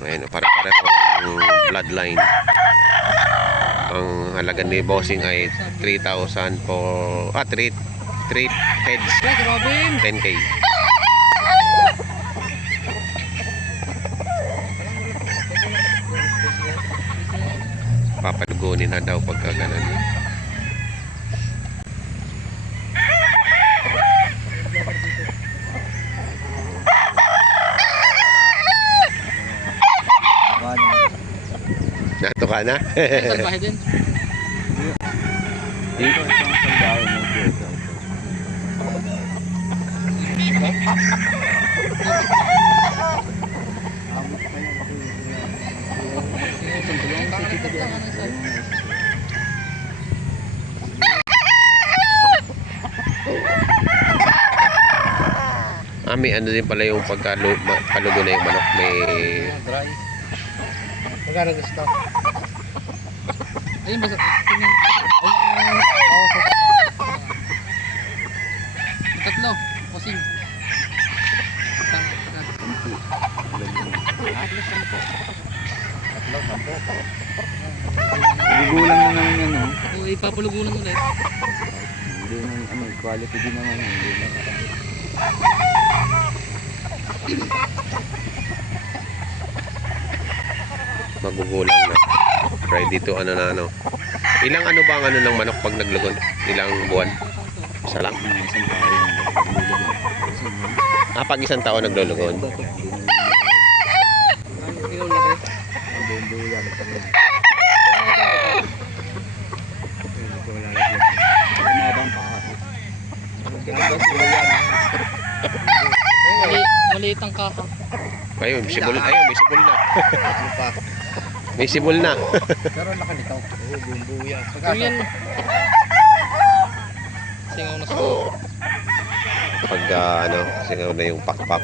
Ayan, para-parehong bloodline. Ang halaga ni bossing ay 3,000 for 3 heads, 10k. Papalugunin na daw pagka ganun. Nato ka na? Salbahe din. Dito isang salbahe mo dito. May ano din pala yung pagkalugo na yung manok. May Dry. Magkano gusto? Ayun, basta. Tatlo. Posing. Gugulang na naman yan, no? Oo, ipapulugunan ulit. Hindi naman, quality din naman yan. Hindi naman. magugulang na. Ready to ano na ano. Ilang ano ba ang ano ng manok pag naglugon? Ilang buwan? Isa lang? Isang taon. Pag isang taon naglulugon. Ikaw laki. Buong yan. Mabang pa. Maliit ang kaka. Ayun, sibol. Ayun, may sibol na. May sibol na. Pero laki nito. Oo, buong yan. Kung yan. Singaw na sa Pag ano, singaw na yung pakpak.